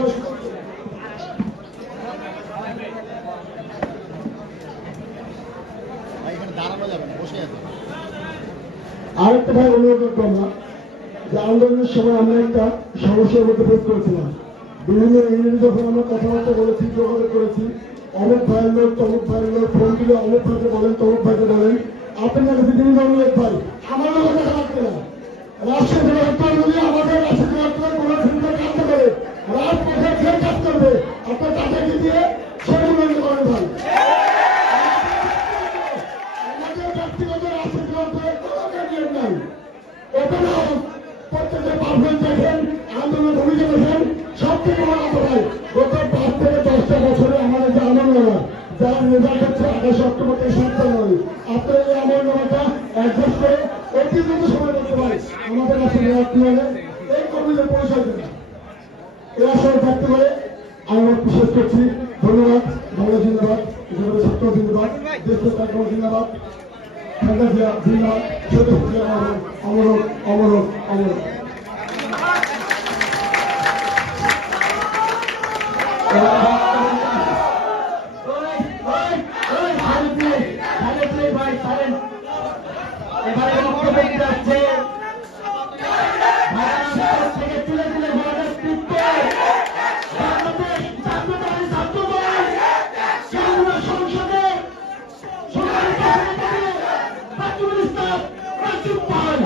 আরেকটা ভাই অনুরোধ করতাম না যে আন্দোলনের সময় আমরা একটা সমস্যার মধ্যে ফেস করেছিলাম। বিভিন্ন ইংরেজি যখন আমরা কথাবার্তা বলেছি, যোগাযোগ করেছি, অমুক ভাইয়ের লোক তমুক ভাইয়ের লোক ফোন দিলে অমুক ভাইকে বলেন তমুক ভাইকে বলেন। আপনার কাছে তিনি অনুরোধ ভাই আমার লোক দেখা লাগবে না। রাষ্ট্রীয় আমাদের কাছে দিয়ে সেগুলো করেন ভাই। আমাদের ব্যক্তিগত রাজনীতি অন্তরে কোনো ক্যারিয়ার নাই। ওপেনাও প্রত্যেকটা পারফরমেন্স দেখেন, আন্দোলন ভূমিকা দেখেন, সব থেকে বড় কথা ভাই, গত 5 থেকে 10টা বছরে আমাদের যে আমলনামা, যার রেজাল্ট হচ্ছে 28 অক্টোবর থেকে 7 জানুয়ারি, আপনারা এই আমলনামাটা অ্যাডজাস্ট করে অতি দ্রুত সময় করতে পারেন। আমাদের কাছে এই কর্মীদের পরিচয় দেন। এই আশায় ব্যক্ত করে আমি আমার শেষ করছি। ধন্যবাদ। বাংলা জিন্দাবাদ, ছাত্র জিন্দাবাদ, দেশ কার্যক্রম জিন্দাবাদ, জিন্দাবাদ, অমরক অমরক অমরক। এবারে বক্তব্য দিতে যাচ্ছে থেকে তুলে তুলে বাংলাদেশ জাতীয়তাবাদী ছাত্রদল সংসদে রাকিবুল ইসলাম রাকিব ভাই।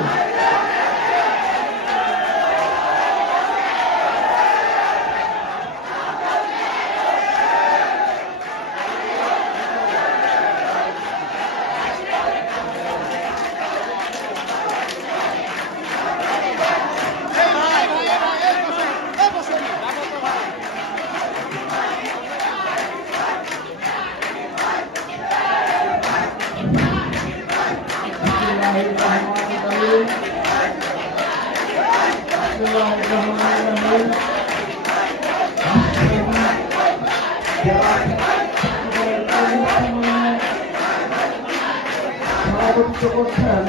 সভাপতিত্ব করছেন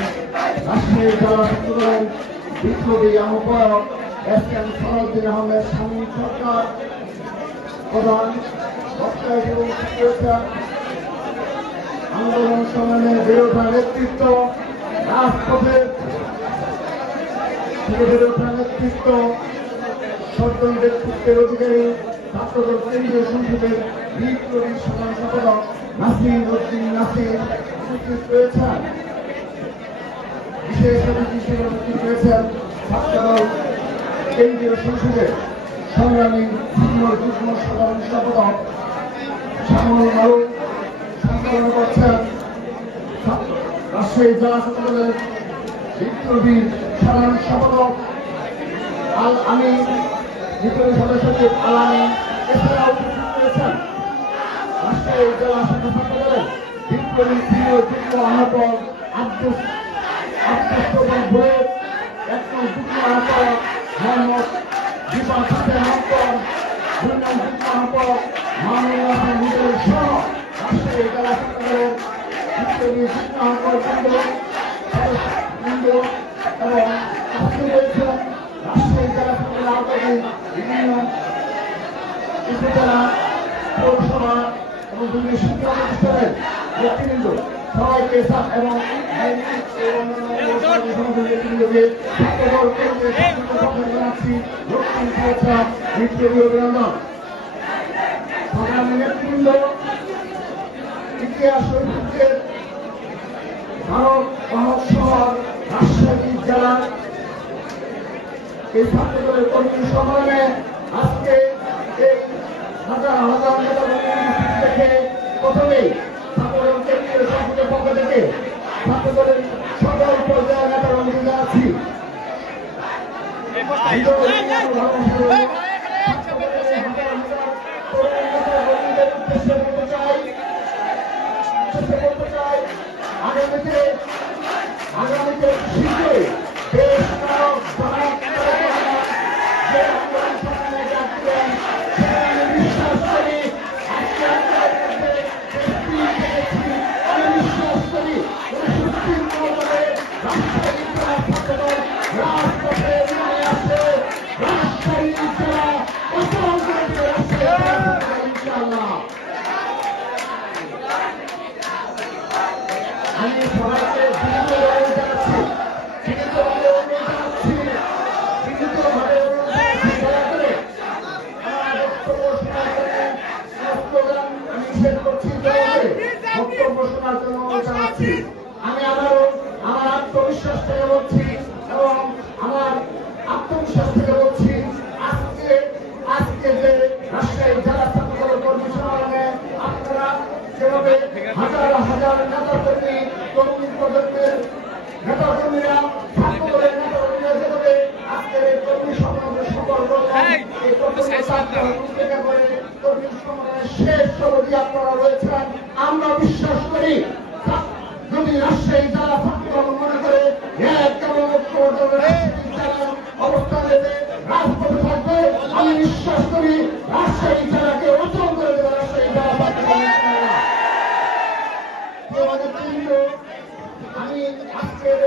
রাজশাহী জেলা ছাত্রদলের বিপ্লবী আহ্বায়ক এস.এম. সালাউদ্দিন আহমেদ শামীম সরকার প্রধান বক্তা হিসেবে উপস্থিত রয়েছেন। আন্দোলন সংগ্রামের বিরোধী নেতৃত্ব, রাজপথে বেড়ে ওঠা নেতৃত্ব, সজ্জন ব্যক্তিত্বের অধিকারী ছাত্রদল কেন্দ্রীয় সংসদের বিপ্লবী সাধারণ সম্পাদক নাসির উদ্দিন নাসির উপস্থিত রয়েছেন। বিশেষ অতিথি হিসেবে উপস্থিত রয়েছেন ছাত্রদল কেন্দ্রীয় সংসদের সংগ্রামী সিনিয়র যুগ্ম সাধারণ সম্পাদক শ্যামল মারুফ, সঞ্চালনা করছেন রাজশাহী জেলা ছাত্রদলের বিপ্লবী সাধারণ সম্পাদক আল আমিন, বিপ্লবী সদস্য সচিব আল আমিন। এছাড়াও উপস্থিত রয়েছেন রাজশাহী জেলা শাখা ছাত্রদলের বিপ্লবী সিনিয়র যুগ্ম আহ্বায়ক আব্দুস বুলেট, একজন যুগ্ম আহ্বায়ক মোহাম্মদ বিপাস হোসেন আহ্বায়ক, 2 নং যুগ্ম আহ্বায়ক মামুনুল হাসান মুদল সহ রাজশাহী জেলা ছাত্রদলের বিপ্লবী যুগ্ম আহ্বায়ক বৃন্দ এবং উপস্থিত রয়েছেন রাজশাহী জেলা ছাত্রদলের আওতাধীন বিভিন্ন উপজেলা, পৌরসভা এবং বিভিন্ন শিক্ষা প্রতিষ্ঠানের ব্যক্তিবৃন্দ। সবাইকে এবং জানাচ্ছি দক্ষিণ শুভেচ্ছা, বিপ্লবী অভিনন্দন। সংগ্রামী নেতৃবৃন্দ, ইতিহাস ঐতিহ্যের ভারত মহাশহর রাজশাহী জেলার এই ছাত্রদলের কর্মী সম্মেলনে আজকে এই হাজার হাজার নেতা দেখে প্রথমেই ছাত্রদল কেন্দ্রীয় সংসদের পক্ষ থেকে ছাত্রদলের সকল পর্যায়ের নেতার অনুমতি জানাচ্ছি। আগামীতে শীঘ্রই বেশ বিশ্বাস করি আমি সবাইকে জানাচ্ছি, বক্তব্য শোনার জন্য জানাচ্ছি। আমি আবারও আমার আত্মবিশ্বাস থেকে বলছি এবং আমার আত্মবিশ্বাস থেকে বলছি, আজকে যে রাজশাহী জেলা ছাত্রদল কর্মী হাজার নেতা কর্মী, তরুণ প্রজন্মের নেতা কর্মীরা, ছাত্রদলের নেতা কর্মীরা যেভাবে আজকের এই কর্মী সম্মেলনে সফল করলেন, এই কর্মী সম্মেলনের শেষ অবধি আপনারা রয়েছেন। আমরা বিশ্বাস করি যদি রাজশাহী জেলা ছাত্রদল মনে করে কেমন অবস্থান নেবে, রাজপথে থাকবে, আমি বিশ্বাস করি রাজশাহী জেলাকে অচল করে দেবে রাজশাহী জেলা ছাত্রদল। আমি আজকের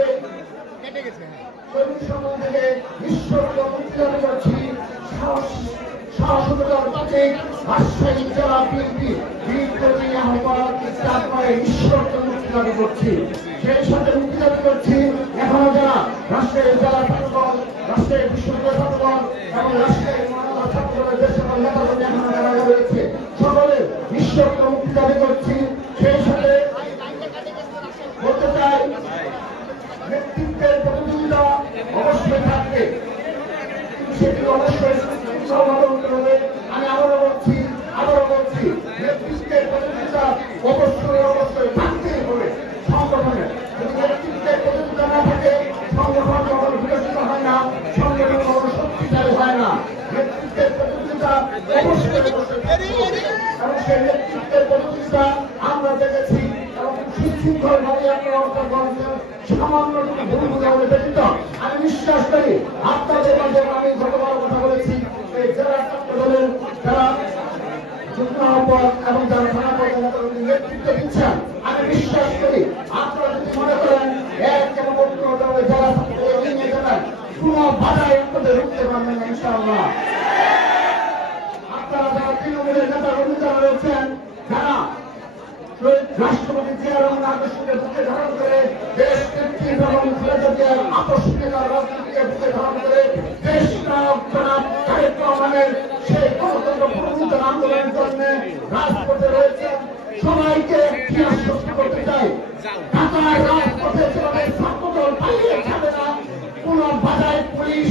কর্মী সম্মেলন থেকে ঈশ্বরকে মুক্তি দাবি করছি। সাহসিকতার প্রতীক রাজশাহী জেলা বিএনপি ঈশ্বরকে মুক্তি দাবি করছি। সেই সাথে মুক্তি দাবি করছি এখনো যারা রাজশাহী জেলা ছাত্রদল, রাজশাহী বিশ্ববিদ্যালয় ছাত্রদল এবং রাজশাহী মহানগর ছাত্রদলের যে সকল নেতাকর্মী এখনো যারা রয়েছে সকলে ঈশ্বরকে মুক্তি দাবি করছি। সেই সাথে বলতে চাই নেতৃত্বের প্রতিযোগিতা অবশ্যই থাকবে, সেটি অবশ্যই সমাধান করবে। আমি আবারও বলছি নেতৃত্বের প্রতিযোগিতা অবশ্যই থাকতেই হবে সংগঠনের। যদি নেতৃত্বের প্রতিযোগিতা না থাকে সংগঠন কখনো বিকশিত হয় না, সংগঠন কখনো শক্তিশালী হয় না। নেতৃত্বের প্রতিযোগিতা অবশ্যই থাকতে হবে এবং সেই নেতৃত্বের প্রতিযোগিতা আমরা দেখেছি এবং সুশৃঙ্খল ভাবে আপনারা অর্থাৎ সামান্য ভূমিকা হলে ব্যতীত আমি বিশ্বাস করি আপনাদের মাঝে আমি গতবার কথা বলেছি যারা ছাত্রদলের যারা যুগ্ম আহ্বায়ক এবং যারা থানা পর্যায়ে নেতৃত্ব দিচ্ছেন আমি বিশ্বাস করি আপনারা যদি মনে করেন যেমন যারা ছাত্রদল এগিয়ে যাবেন কোন বাধায় আপনাদের রুখতে পারবেন না ইনশাআল্লাহ। আপনারা যারা তৃণমূলের নেতা কর্মীরা রয়েছেন যারা রাষ্ট্রপতি জিয়া রহমান আদর্শকে বুকে ধারণ করে দেশ নেত্রী এবং খালেদা জিয়ার আকস্মিকতার রাজনীতিকে বুকে ধারণ করে দেশ নায়ক জনাব তারেক রহমানের সেই গণতন্ত্র পুনরুদ্ধার আন্দোলনের জন্য রাজপথে রয়েছেন। সবাইকে কি আশ্বস্ত করতে চাই ঢাকার রাজপথে যেভাবে ছাত্রদল পালিয়ে যাবে না, কোন বাধায় পুলিশ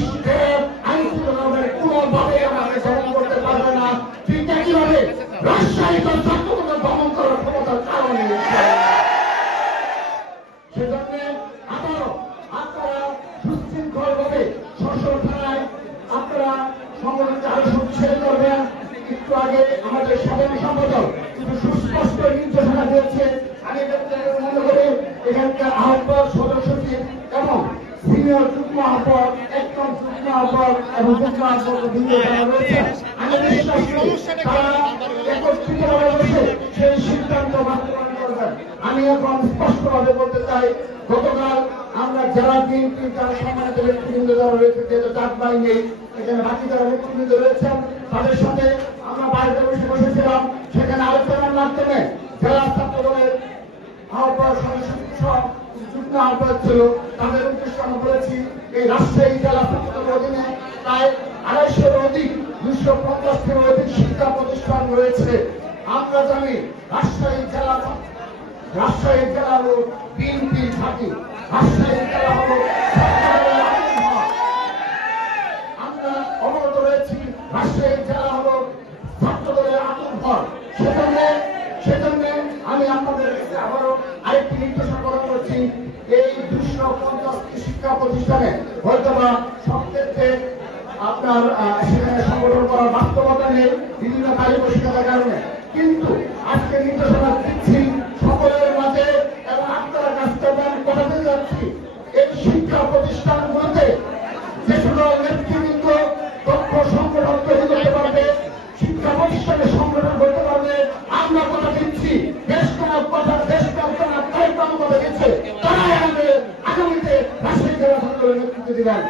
আইন শৃঙ্খলার কোনোভাবে আমাকে দমন করতে পারবে না। ঠিক একইভাবে রাজশাহী ছাত্রদল দমন করার ক্ষমতার কারণে সেজন্য আবারও আপনারা সুশৃঙ্খল ভাবে সশস্ত্র থানায় আপনারা সংগঠনকে আরো শক্তিশালী করবেন। একটু আগে আমাদের সাধারণ সম্পাদক কিন্তু সুস্পষ্ট নির্দেশনা দিয়েছে। আমি মনে করি এখানকার আহ্বায়ক সদস্য সচিব এবং সিনিয়র যুগ্ম আহ্বায়ক একদম যুগ্ম আহ্বায়ক এবং যুগ্ম আহ্বায়ক রয়েছে। আমি বিশ্বাস করি তারা একত্রিতভাবে বসে সেই সিদ্ধান্ত বাস্তবায়ন করবেন। আমি এখন স্পষ্টভাবে বলতে চাই গতকাল আমরা যারা বিএনপির যারা সম্মানিত ব্যক্তিবৃন্দ যারা রয়েছে যেহেতু চাপ বাই নেই এখানে বাকি যারা ব্যক্তিবৃন্দ রয়েছেন তাদের সাথে আমরা বাড়িতে বসে বসেছিলাম। সেখানে আলোচনার মাধ্যমে যারা ছাত্রদলের আহ্বায়ক সহ যুগ্ম আহ্বায়ক ছিল তাদের উদ্দেশ্যে আমরা বলেছি এই রাজশাহী জেলা ছাত্রদলের অধীনে প্রায় 250-এর অধিক 250-এর অধিক শিক্ষা প্রতিষ্ঠান রয়েছে। আমরা জানি রাজশাহী জেলা হল বিএনপি ঘাঁটি, রাজশাহী জেলা হল আমরা অবগত রয়েছি রাজশাহী জেলা হল ছাত্রদলের আত্মঘর। সেজন্য আমি আপনাদের কাছে আবারও আরেকটি নির্দেশনা প্রদান করছি এই 250টি শিক্ষা প্রতিষ্ঠানে হয়তোবা সব ক্ষেত্রে আপনার সেখানে সংগঠন করার বাস্তবতা নেই বিভিন্ন কারিগরিকতার কারণে, কিন্তু আজকে নির্দেশনা দিচ্ছি সকলের মাঝে এবং আপনারা কাজ করবেন কথাতে যাচ্ছি এই শিক্ষা প্রতিষ্ঠানগুলোতে যে সকল নেতৃবৃন্দ দক্ষ সংগঠন তৈরি করতে পারবে, শিক্ষা প্রতিষ্ঠানের সংগঠন করতে পারবে, আমরা কথা দিচ্ছি দেশ কথা দিচ্ছে তারাই আমাদের আগামীতে রাজশাহী জেলা ছাত্রদলের নেতৃত্ব দিবেন।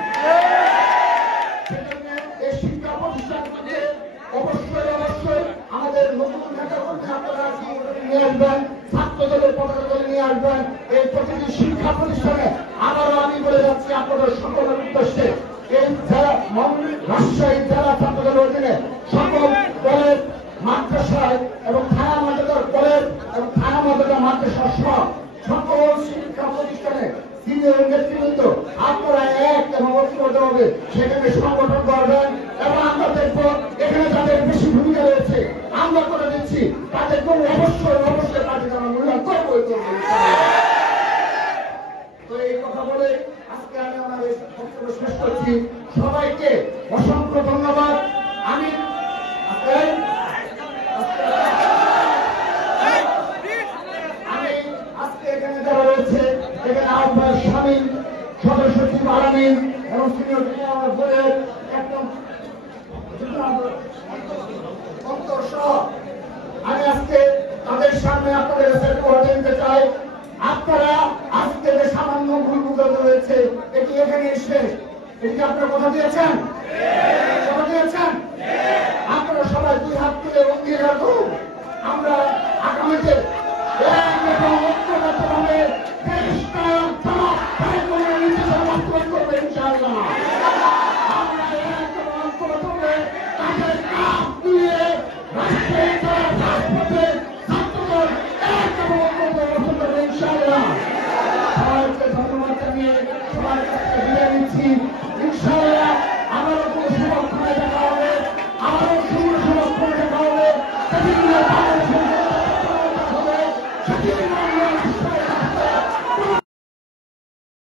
এই শিক্ষা প্রতিষ্ঠানগুলোতে অবশ্যই আমাদের নতুন নেতা কর্মী আপনারা নিয়ে আসবেন, ছাত্রদলের পতাকা দলে নিয়ে আসবেন। এই প্রতিটি শিক্ষা প্রতিষ্ঠানে আবারও আমি বলে যাচ্ছি আপনাদের সকলের উদ্দেশ্যে এই যারা রাজশাহী জেলা ছাত্রদলের অধীনে সকল কলেজ মাদ্রাসায় এবং থানা মর্যাদার কলেজ এবং থানা মর্যাদার মাদ্রাসা সহ সকল শিক্ষা প্রতিষ্ঠানে সিনিয়র নেতৃবৃন্দ আপনারা এক এবং ঐক্যবদ্ধভাবে সেখানে সংগঠন করবেন এবং আমরা দেখব এখানে যাদের বেশি ভূমিকা রয়েছে আমরা করে দিচ্ছি তাদের অবশ্যই তাদের আমরা মূল্যায়ন করবো। করছি। সবাইকে অসংখ্য ধন্যবাদ। আমি আজকে এখানে যারা রয়েছে, এখানে আহ্বায়ক শামীম, সদস্য সচিব আলামিন এবং সিনিয়র বোর্ডের একদম সহ আমি আজকে তাদের সামনে আপনাদের কাছে কথা দিতে চাই। আপনারা আজকে যে সামান্য ভুলগুলো রয়েছে এটি এখানে শেষ। এটি আপনারা কথা দিয়েছেন, কথা দিয়েছেন। আপনারা সবাই দুই হাত তুলে এবং দিয়ে রাখুন।